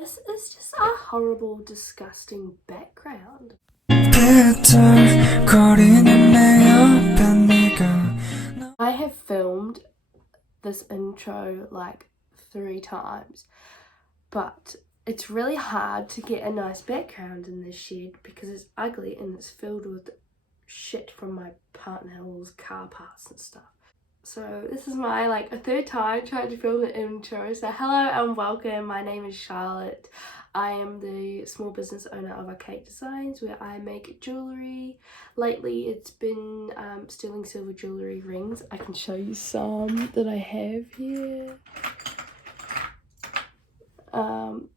This is just a horrible, disgusting background. I have filmed this intro like 3 times, but it's really hard to get a nice background in this shed because it's ugly and it's filled with shit from my partner's car parts and stuff. So this is my a 3rd time trying to film the intro. So hello and welcome, my name is Charlotte. I am the small business owner of Archaic Designs, where I make jewellery. Lately it's been sterling silver jewellery rings. I can show you some that I have here.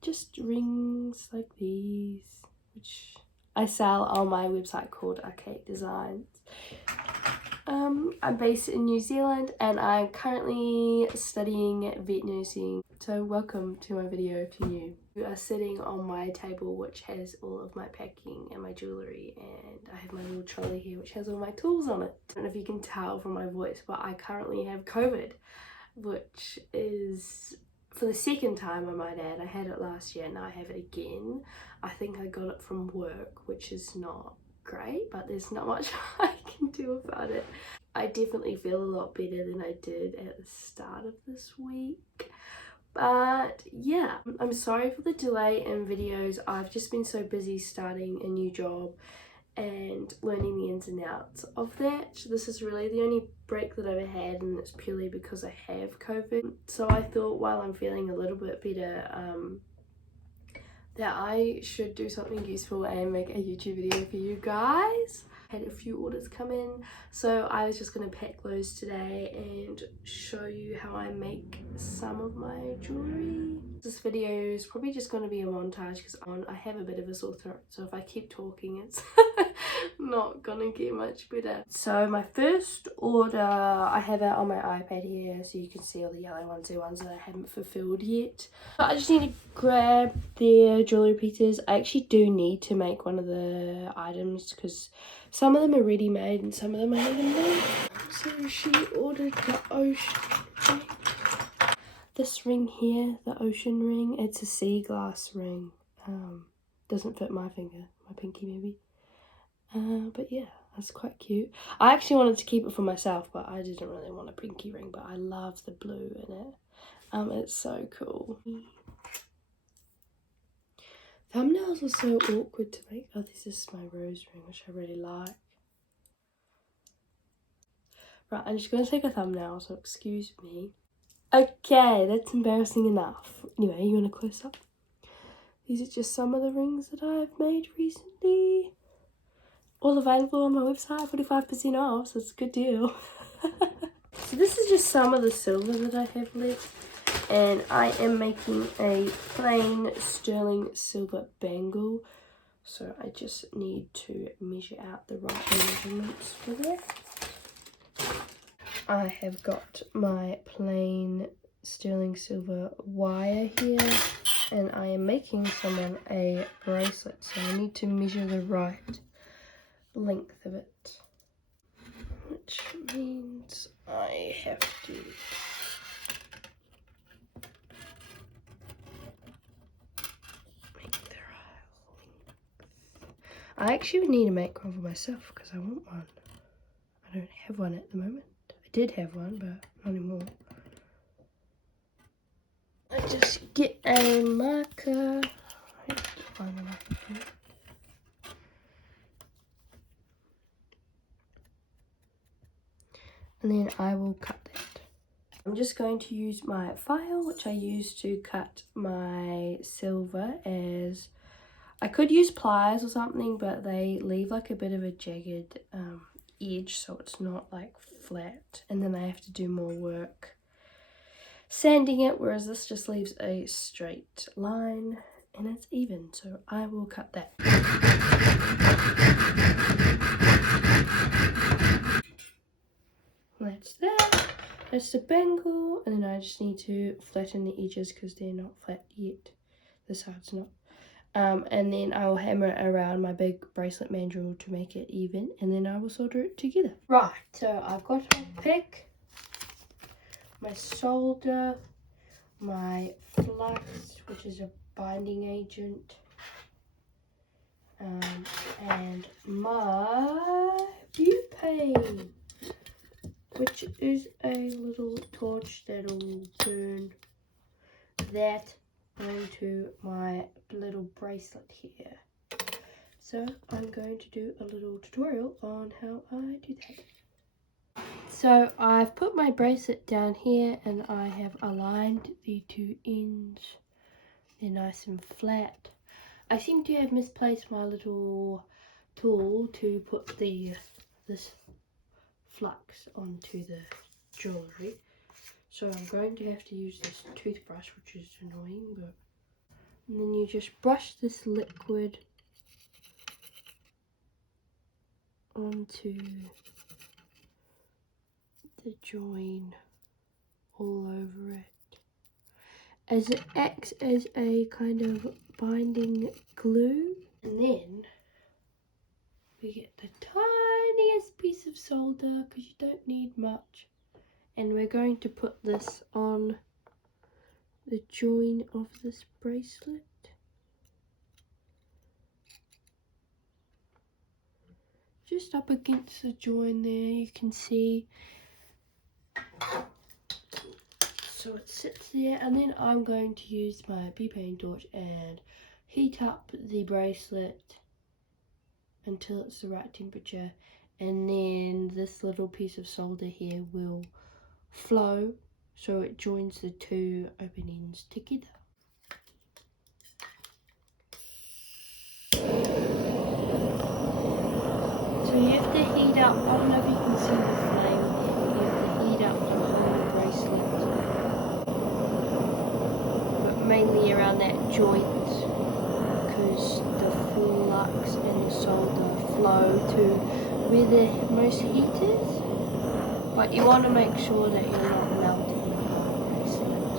Just rings like these, which I sell on my website called Archaic Designs. I'm based in New Zealand and I'm currently studying vet nursing. So welcome to my video if you're new. We are sitting on my table which has all of my packing and my jewellery, and I have my little trolley here which has all my tools on it. I don't know if you can tell from my voice, but I currently have COVID, which is for the 2nd time, I might add. I had it last year and now I have it again. I think I got it from work, which is not great, but there's not much I can do about it. I definitely feel a lot better than I did at the start of this week. But yeah, I'm sorry for the delay in videos. I've just been so busy starting a new job and learning the ins and outs of that. This is really the only break that I've ever had, and it's purely because I have COVID. So I thought while I'm feeling a little bit better, that I should do something useful and make a YouTube video for you guys. I had a few orders come in, so I was just going to pack those today and show you how I make some of my jewellery. This video is probably just going to be a montage because I have a bit of a sore throat, so if I keep talking it's not gonna get much better. So my first order, I have it on my iPad here so you can see all the yellow ones, the ones that I haven't fulfilled yet. I just need to grab their jewellery pieces. I actually do need to make one of the items because some of them are ready made and some of them are handmade. So she ordered the ocean ring. This ring here, the ocean ring, it's a sea glass ring. Doesn't fit my finger, my pinky maybe. But yeah, that's quite cute. I actually wanted to keep it for myself, but I didn't really want a pinky ring, but I love the blue in it. It's so cool. Thumbnails are so awkward to make. Oh, this is my rose ring, which I really like. Right, I'm just going to take a thumbnail, so excuse me. Okay, that's embarrassing enough. Anyway, you want a close up? These are just some of the rings that I've made recently. All available on my website, 45% off, so it's a good deal. So this is just some of the silver that I have left, and I am making a plain sterling silver bangle. So I just need to measure out the right measurements for that. I have got my plain sterling silver wire here, and I am making someone a bracelet, so I need to measure the right length of it, which means I have to make the right length. I actually would need to make one for myself because I want one. I don't have one at the moment. I did have one, but not anymore. I just get a marker. I have to find a marker for it. And then I will cut that. I'm just going to use my file, which I use to cut my silver, as I could use pliers or something, but they leave like a bit of a jagged edge, so it's not like flat, and then I have to do more work sanding it, whereas this just leaves a straight line and it's even. So I will cut that. That's that. That's the bangle, and then I just need to flatten the edges because they're not flat yet. This side's not. And then I will hammer it around my big bracelet mandrel to make it even, and then I will solder it together. Right, so I've got my pick, my solder, my flux, which is a binding agent, and my butane, which is a little torch that'll burn that onto my little bracelet here. So I'm going to do a little tutorial on how I do that. So I've put my bracelet down here and I have aligned the two ends. They're nice and flat. I seem to have misplaced my little tool to put this flux onto the jewellery. So I'm going to have to use this toothbrush, which is annoying, but... And then you just brush this liquid onto the join all over it, as it acts as a kind of binding glue. And then we get the tiniest piece of solder, because you don't need much, and we're going to put this on the join of this bracelet. Just up against the join there, you can see. So it sits there, and then I'm going to use my butane torch and heat up the bracelet until it's the right temperature, and then this little piece of solder here will flow so it joins the two open ends together. So you have to heat up, I don't know if you can see the flame, you have to heat up the whole bracelet, but mainly around that joint, because the flux and the solder flow to where the most heat is, but you want to make sure that you're not melting the bracelet,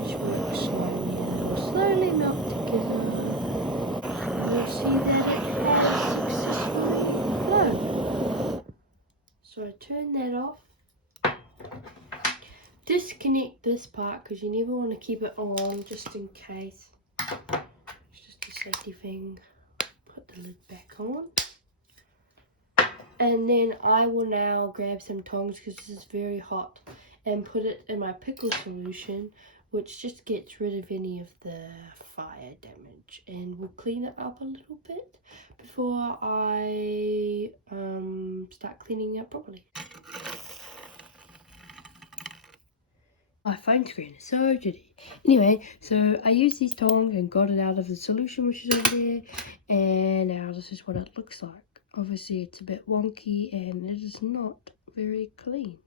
which works slowly, and it will slowly melt together. You'll see that it has successfully flowed. So I turn that off. Disconnect this part because you never want to keep it on, just in case. It's just a safety thing. Put the lid back on. And then I will now grab some tongs, because this is very hot, and put it in my pickle solution, which just gets rid of any of the fire damage, and we'll clean it up a little bit before I start cleaning it up properly. My phone screen is so jitty. Anyway, so I used these tongs and got it out of the solution, which is over there, and now this is what it looks like. Obviously it's a bit wonky and it is not very clean.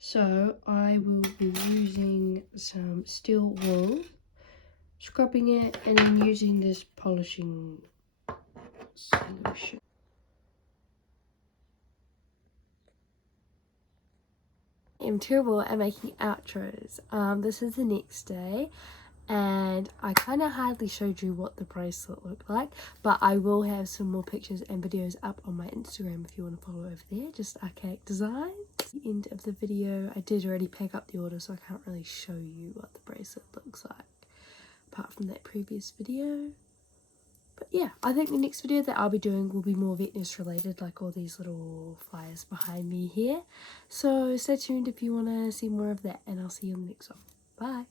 So I will be using some steel wool, scrubbing it, and then using this polishing solution. I'm terrible at making outros. This is the next day, and I kind of hardly showed you what the bracelet looked like, but I will have some more pictures and videos up on my Instagram if you want to follow over there, just Archaic Designs. At the end of the video, I did already pack up the order, so I can't really show you what the bracelet looks like apart from that previous video. But yeah, I think the next video that I'll be doing will be more wetness related, like all these little fires behind me here. So stay tuned if you want to see more of that, and I'll see you in the next one. Bye!